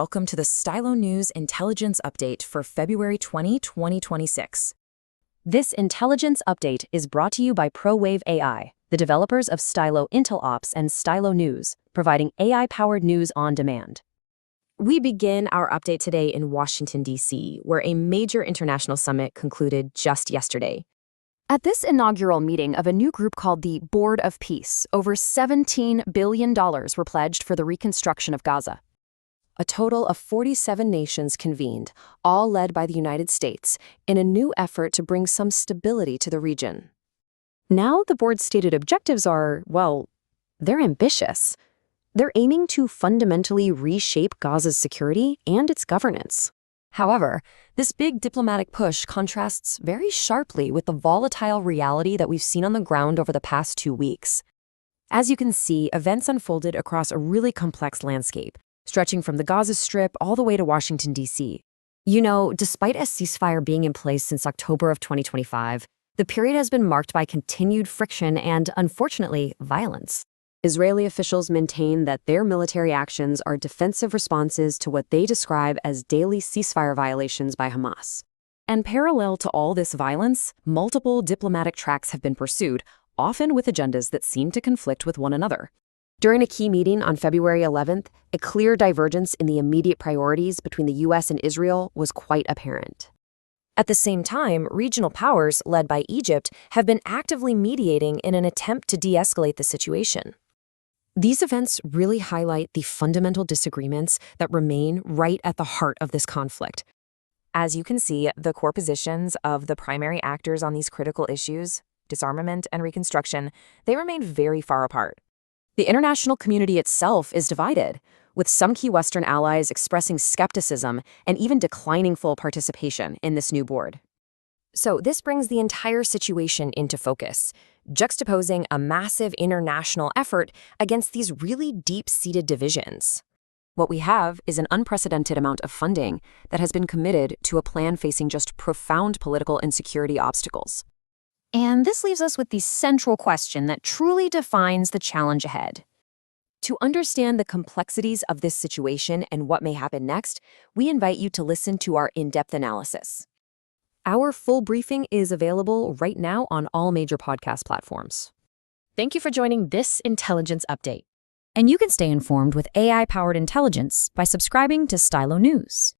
welcome to the Stylo News Intelligence Update for February 20, 2026. This intelligence update is brought to you by ProWave AI, the developers of Stylo Intel Ops and Stylo News, providing AI-powered news on demand. We begin our update today in Washington, D.C., where a major international summit concluded just yesterday. At this inaugural meeting of a new group called the Board of Peace, over $17 billion were pledged for the reconstruction of Gaza. A total of 47 nations convened, all led by the United States, in a new effort to bring some stability to the region. Now the board's stated objectives are, well, they're ambitious. They're aiming to fundamentally reshape Gaza's security and its governance. However, this big diplomatic push contrasts very sharply with the volatile reality that we've seen on the ground over the past 2 weeks. As you can see, events unfolded across a really complex landscape, stretching from the Gaza Strip all the way to Washington, D.C. You know, despite a ceasefire being in place since October of 2025, the period has been marked by continued friction and, unfortunately, violence. Israeli officials maintain that their military actions are defensive responses to what they describe as daily ceasefire violations by Hamas. And parallel to all this violence, multiple diplomatic tracks have been pursued, often with agendas that seem to conflict with one another. During a key meeting on February 11th, a clear divergence in the immediate priorities between the U.S. and Israel was quite apparent. At the same time, regional powers, led by Egypt, have been actively mediating in an attempt to de-escalate the situation. These events really highlight the fundamental disagreements that remain right at the heart of this conflict. As you can see, the core positions of the primary actors on these critical issues, disarmament and reconstruction, they remain very far apart. The international community itself is divided, with some key Western allies expressing skepticism and even declining full participation in this new board. So this brings the entire situation into focus, juxtaposing a massive international effort against these really deep-seated divisions. What we have is an unprecedented amount of funding that has been committed to a plan facing just profound political and security obstacles. And this leaves us with the central question that truly defines the challenge ahead. To understand the complexities of this situation and what may happen next, we invite you to listen to our in-depth analysis. Our full briefing is available right now on all major podcast platforms. Thank you for joining this intelligence update. And you can stay informed with AI-powered intelligence by subscribing to Stylo News.